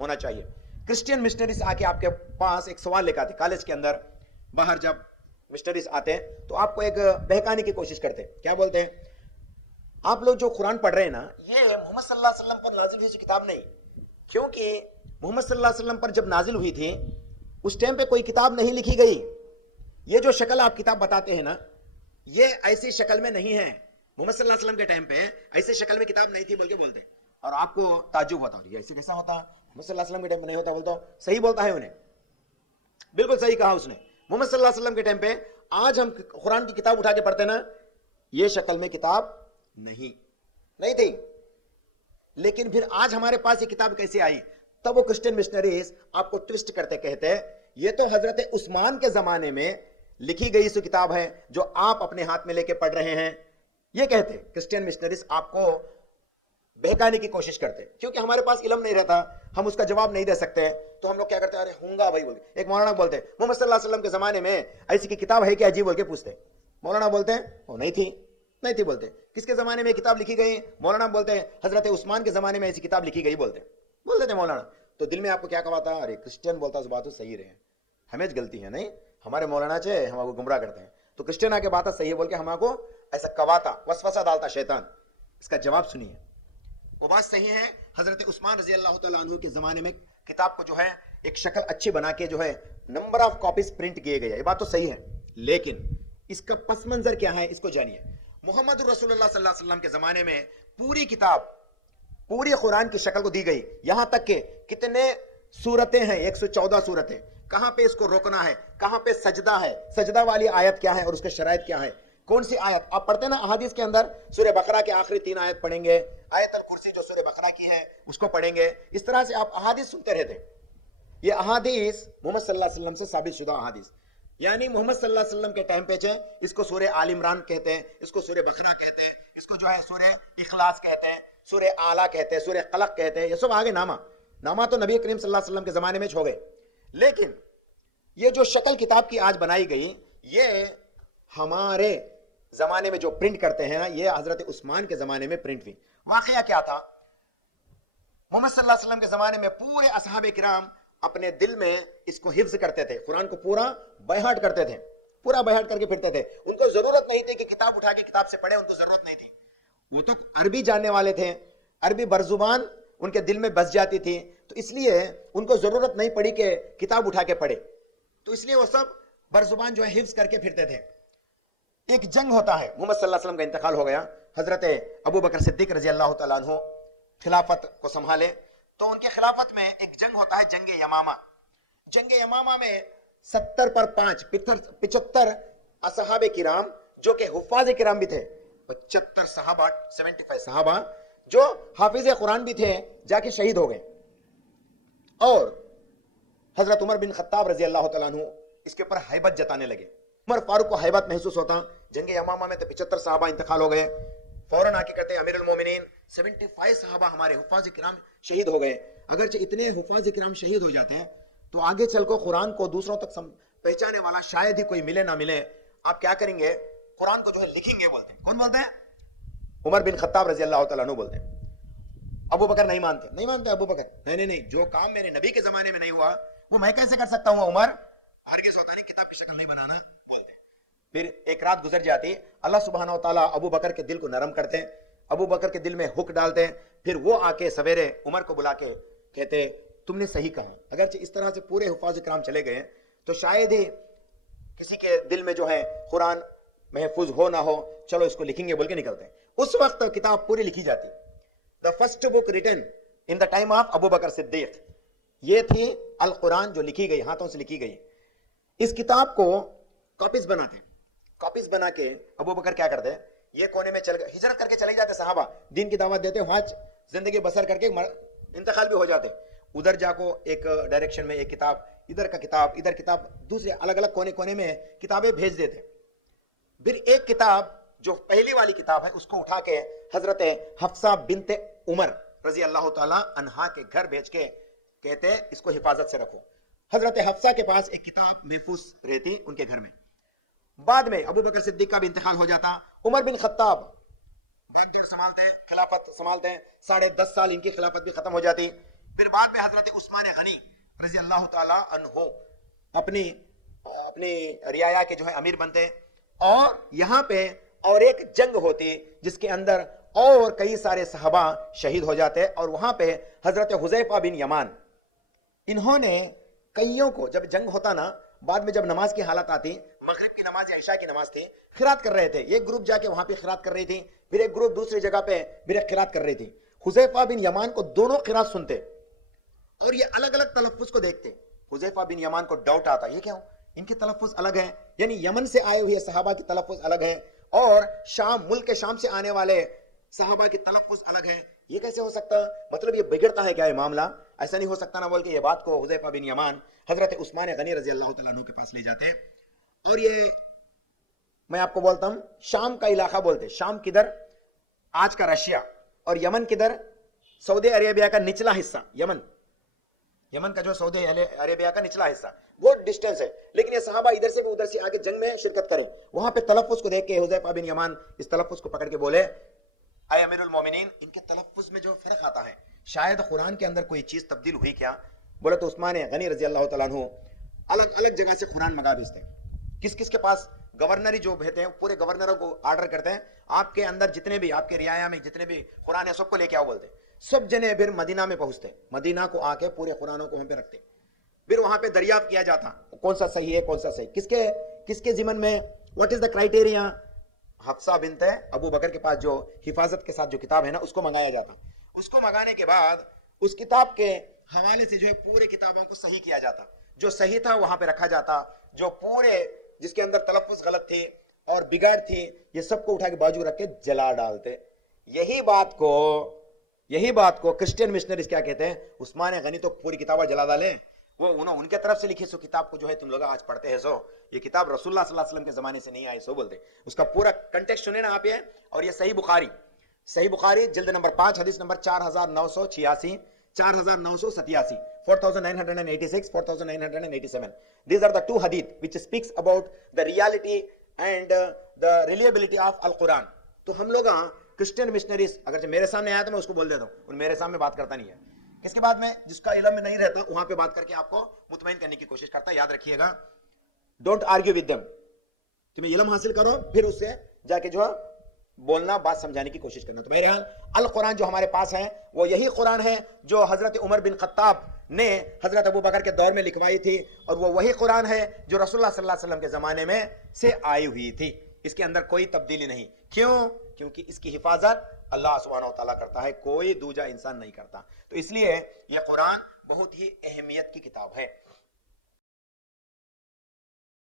ہونا چاہیے. Christian missionaries آ کے آپ کے پاس ایک سوال لے کے آتے کالج کے اندر باہر, جب مشنریز آتے ہیں تو آپ کو ایک بہکانے کی کوشش کرتے ہیں. کیا بولتے ہیں, آپ لوگ جو قرآن پڑھ رہے ہیں نا, یہ محمد صلی اللہ علیہ وسلم پر نازل ہوئی کتاب نہیں, کیونکہ محمد صلی اللہ علیہ وسلم پر جب نازل ہوئی تھی اس ٹائم پہ کوئی کتاب نہیں لکھی گئی. یہ جو شکل آپ کتاب بتاتے ہیں نا, یہ ایسی شکل میں نہیں ہے. محمد صلی اللہ علیہ وسلم کے ٹائم پہ ایسی شکل میں کتاب نہیں تھی بول کے بولتے ہیں. اور آپ کو تعجب ہوتا ہے ایسے کیسا ہوتا, محمد صلی اللہ علیہ وسلم کے ٹائم پہ نہیں ہوتا. بولتا صحیح بولتا ہے انہیں, بالکل صحیح کہا اس نے. محمد صلی اللہ علیہ وسلم کے ٹائم پہ آج ہم قرآن کی کتاب اٹھا کے پڑھتے نا, یہ شکل میں کتاب نہیں تھی. لیکن پھر آج ہمارے پاس یہ کتاب کیسے آئی؟ تب وہ کرسچین مشنریز آپ کو ٹوسٹ کرتے کہتے ہیں یہ تو حضرت عثمان کے زمانے میں لکھی گئی سو کتاب ہے جو آپ اپنے ہاتھ میں لے کے پڑھ رہے ہیں. یہ کہتے کرسچین مشنریز آپ کو بہکانے کی کوشش کرتے, کیونکہ ہمارے پاس علم نہیں رہتا, ہم اس کا جواب نہیں دے سکتے, تو ہم لوگ کیا کرتے ہیں, ارے ہوں گا بھائی بول کے. ایک مولانا بولتے ہیں محمد صلی اللہ علیہ وسلم کے زمانے میں ایسی کی کتاب ہے کیا جی بول کے پوچھتے. مولانا بولتے ہیں وہ نہیں تھی بولتے. کس کے زمانے میں کتاب لکھی گئی؟ مولانا بولتے ہیں حضرت عثمان کے زمانے میں ایسی کتاب لکھی گئی بولتے تھے مولانا. تو دل میں آپ کو کیا کہا تھا, ارے کرسچین بولتا اس بات تو صحیح رہے, ہمیں غلطی ہے نہیں, ہمارے مولانا چے ہم کو گمراہ کرتے ہیں. تو کرسچین آ کے بات صحیح ہے بول کے ہم کو ایسا کواتا وسوسہ ڈالتا شیطان. اس کا جواب سنیے, وہ بات صحیح ہے. حضرت عثمان رضی اللہ تعالیٰ عنہ کے زمانے میں کتاب کو جو ہے ایک شکل اچھی بنا کے جو ہے نمبر آف کاپیز پرنٹ کیے گئے, یہ بات تو صحیح ہے. لیکن اس کا پس منظر کیا ہے اس کو جانیے. محمد رسول اللہ صلی اللہ علیہ وسلم کے زمانے میں پوری کتاب پوری قرآن کی شکل کو دی گئی, یہاں تک کہ کتنے سورتیں ہیں, 114 سورتیں. کہاں پہ اس کو روکنا ہے, کہاں پہ سجدہ ہے, سجدہ والی آیت کیا ہے اور اس کے شرائط کیا ہے, کون سی آیت آپ پڑھتے ہیں نا احادیث کے اندر, سورہ بقرہ کے آخری 3 آیت پڑھیں گے, آیت الکرسی جو سورہ بقرہ کی ہے اس کو پڑھیں گے. اس طرح سے آپ احادیث سنتے رہتے. یہ احادیث محمد صلی اللہ علیہ وسلم سے ثابت شدہ احادیث, یعنی محمد صلی اللہ علیہ وسلم کے ٹائم پہ اس کو سورہ آل عمران کہتے ہیں, اس کو سورہ بقرہ کہتے ہیں, اس کو جو ہے سورہ اخلاص کہتے ہیں, سورہ اعلیٰ کہتے ہیں, سورہ قلق کہتے ہیں. یہ سب آگے نامہ تو نبی کریم صلی اللہ علیہ وسلم کے زمانے میں ہو گئے. لیکن یہ جو شکل کتاب کی آج بنائی گئی, یہ ہمارے زمانے میں جو پرنٹ کرتے ہیں نا, یہ حضرت عثمان کے زمانے میں پرنٹ ہوئی. واقعہ کیا تھا, محمد صلی اللہ علیہ وسلم کے زمانے میں پورے اصحاب کرام اپنے دل میں اس کو حفظ کرتے تھے, قرآن کو پورا بائہارٹ کرتے تھے, پورا بائہارٹ کر کے پھرتے تھے. ان کو ضرورت نہیں تھی کہ کتاب اٹھا کے کتاب سے پڑھے, ان کو ضرورت نہیں تھی. وہ تو عربی جاننے والے تھے, عربی برزبان ان کے دل میں بس جاتی تھی, تو اس لیے ان کو ضرورت نہیں پڑی کہ کتاب اٹھا کے پڑھے. تو اس لیے وہ سب برزبان جو ہے حفظ کر کے پھرتے تھے. ایک جنگ ہوتا ہے, محمد صلی اللہ علیہ وسلم کا انتقال ہو گیا, حضرت ابو بکر صدیق رضی اللہ تعالیٰ عنہ خلافت کو سنبھالے. تو ان کے خلافت میں ایک جنگ ہوتا ہے, جنگ یمامہ. جنگ یمامہ میں 75 اصحاب کرام جو کہ حفاظ کرام بھی تھے, 75 صحابہ جو حافظ قرآن بھی تھے, جا کے شہید ہو گئے. اور حضرت عمر بن خطاب رضی اللہ تعالیٰ عنہ اس کے اوپر ہیبت جتانے لگے. عمر فاروق کو ہیبت محسوس ہوتا, جنگ یمامہ میں تو 75 صحابہ انتقال ہو گئے. فوراً آ کے کہتے ہیں امیر المومنین 75 صحابہ ہمارے حفاظ کرام شہید ہو گئے. اگرچہ اتنے حفاظ کرام شہید ہو جاتے ہیں تو آگے چل کو قرآن کو دوسروں تک پہچانے والا شاید ہی کوئی ملے نہ ملے. آپ کیا کریں گے, قرآن کو جو ہے لکھیں گے بولتے ہیں. کون بولتے ہیں؟ عمر بن خطاب رضی اللہ تعالیٰ عنہ بولتے ہیں. ابو بکر نہیں مانتے ابو بکر, نہیں, جو کام میرے نبی کے زمانے میں نہیں ہوا وہ میں کیسے کر سکتا ہوں. عمر ہرگز ہوتا نہیں, کتاب کی شکل نہیں بنانا بولتے. پھر ایک رات گزر جاتی, اللہ سبحانہ و تعالیٰ ابو بکر کے دل کو نرم کرتے ہیں, ابو بکر کے دل میں حک ڈالتے ہیں. پھر وہ آ کے سویرے عمر کو بلا کے کہتے تم نے صحیح کہا. اگرچہ اس طرح سے پورے حفاظ کرام چلے گئے تو شاید ہی کسی کے دل میں جو ہے قرآن محفوظ ہو نہ ہو, چلو اس کو لکھیں گے بول کے نکلتے ہیں. اس وقت کتاب پوری لکھی جاتی. The first book written in the time of ابو بکر صدیق, یہ تھی القرآن جو لکھی گئی, ہاتھوں سے لکھی گئی. اس کتاب کو کاپیز بناتے, کاپیز بنا کے ابو بکر کیا کرتے, یہ کونے میں چل گئے, ہجرت کر کے چلے جاتے صحابہ, دین کی دعوت دیتے, وہاں زندگی بسر کر کے انتقال بھی ہو جاتے. ادھر جا کو ایک ڈائریکشن میں ایک کتاب, ادھر کا کتاب, ادھر کتاب, دوسرے الگ الگ کونے کونے میں کتابیں بھیج دیتے. پھر ایک کتاب جو پہلی والی کتاب ہے اس کو اٹھا کے حضرت حفصہ بنت عمر رضی اللہ تعالیٰ عنہا کے گھر بھیج کے کہتے اس کو حفاظت سے رکھو. حضرت حفصہ کے پاس ایک کتاب محفوظ رہتی ان کے گھر میں. بعد میں ابو بکر صدیق کا بھی انتقال ہو جاتا. عمر بن خطاب بھاگ دوڑ سنبھالتے ہیں, خلافت سنبھالتے ہیں, 10.5 سال ان کی خلافت بھی ختم ہو جاتی. پھر بعد میں حضرت عثمان غنی رضی اللہ تعالی عنہ اپنی رعایا کے جو ہے امیر بنتے, اور یہاں پہ اور ایک جنگ ہوتی جس کے اندر اور کئی سارے صحابہ شہید ہو جاتے, اور وہاں پہ حضرت حذیفہ بن یمان انہوں نے کئیوں کو, جب جنگ ہوتا نا, بعد میں جب نماز کی حالت آتی, مغرب کی نماز یا عشاء کی نماز تھی, خیرات کر رہے تھے, ایک گروپ جا کے وہاں پہ خیرات کر رہی تھی, پھر ایک گروپ دوسری جگہ پہ پھر ایک خیرات کر رہی تھی. حذیفہ بن یمان کو دونوں خیرات سنتے اور یہ الگ الگ تلفظ کو دیکھتے. حذیفہ بن یمان کو ڈاؤٹ آتا, یہ کیوں, ان کے تلفظ الگ ہیں, یعنی یمن سے آئے ہوئے صحابہ کی تلفظ الگ ہیں اور شام, ملک شام سے آنے والے صحابہ کی تلفظ الگ ہیں, یہ کیسے ہو سکتا, مطلب یہ بگڑتا ہے کیا یہ معاملہ, ایسا نہیں ہو سکتا نا, بول کے یہ بات کو حذیفہ بن یمان حضرت عثمان غنی رضی اللہ تعالیٰ عنہ کے پاس لے جاتے. اور یہ میں آپ کو بولتا ہوں شام کا علاقہ بولتے, شام کدھر, آج کا رشیا, اور یمن کدھر, سعودی عربیہ کا نچلا حصہ, یمن کا جو سعودی عربیہ کا نچلا حصہ, بہت ڈسٹینس ہے, لیکن یہ صحابہ ادھر سے بھی ادھر سے آگے جنگ میں شرکت کریں. وہاں پہ تلفظ کو دیکھ کے حذیفہ بن یمان اس تلفظ کو پکڑ کے بولے, اے امیر المومنین, ان کے تلفظ میں جو فرق آتا ہے, شاید قرآن کے اندر کوئی چیز تبدیل ہوئی کیا. بولے تو عثمان غنی رضی اللہ تعالیٰ عنہ الگ الگ جگہ سے قرآن منگا بھیجتے ہیں, کس کس کے پاس, گورنری جو بھیجتے ہیں پورے گورنروں کو آرڈر کرتے ہیں, آپ کے اندر جتنے بھی آپ کے رعایا میں جتنے بھی قرآن ہے سب کو لے کے آؤ بولتے, سب جنے پھر مدینہ میں پہنچتے, مدینہ کو آ کے پورے قرآنوں کو وہاں پہ رکھتے, پھر وہاں پہ دریافت کیا جاتا کون سا صحیح ہے کون سا صحیح, کس کے ذمن میں, what is the criteria. Hafsa بنت ابو بکر کے پاس جو حفاظت کے ساتھ جو کتاب ہے نا اس کو منگایا جاتا, اس کو منگانے کے بعد اس کتاب کے حوالے سے جو ہے پورے کتابوں کو صحیح کیا جاتا, جو صحیح تھا وہاں پہ رکھا جاتا, جو پورے جس کے اندر تلفظ غلط تھی اور بگاڑ تھی یہ سب کو اٹھا کے بازو رکھ کے جلا ڈالتے. یہی بات کو کرسچین مشنریز کیا کہتے ہیں, عثمان غنی تو پوری کتاب جلا ڈالے, وہ ان کے طرف سے لکھی سو کتاب کو جو ہے تم لوگ آج پڑھتے ہیں, سو یہ کتاب رسول اللہ صلی اللہ علیہ وسلم کے زمانے سے نہیں آئی, سو بولتے. اس کا پورا کنٹیکسٹ سنیں نا آپ یہ, اور یہ صحیح بخاری جلد نمبر 5 حدیث number 4986 4987 4986 4987. These are the two hadith which speaks about the reality and the reliability of Al-Quran. تو ہم لوگ کرسچین مشنریز اگر میرے سامنے آیا تو میں اس کو بول دیتا ہوں, اور میرے سامنے بات کرتا نہیں ہے, کس کے بعد میں جس کا علم میں نہیں رہتا وہاں پہ بات کر کے آپ کو مطمئن کرنے کی کوشش کرتا. یاد رکھیے گا, ڈونٹ آرگیو ود دیم, تمہیں علم حاصل کرو پھر اس سے جا کے جو ہے بولنا, بات سمجھانے کی کوشش کرنا. تو بہرحال القرآن جو ہمارے پاس ہے وہ یہی قرآن ہے جو حضرت عمر بن خطاب نے حضرت ابو بکر کے دور میں لکھوائی تھی, اور وہ وہی قرآن ہے جو رسول اللہ صلی اللہ علیہ وسلم کے زمانے میں سے آئی ہوئی تھی. اس کے اندر کوئی تبدیلی نہیں. کیوں, کیونکہ اس کی حفاظت اللہ سبحانہ و تعالیٰ کرتا ہے, کوئی دوجا انسان نہیں کرتا. تو اس لیے یہ قرآن بہت ہی اہمیت کی کتاب ہے.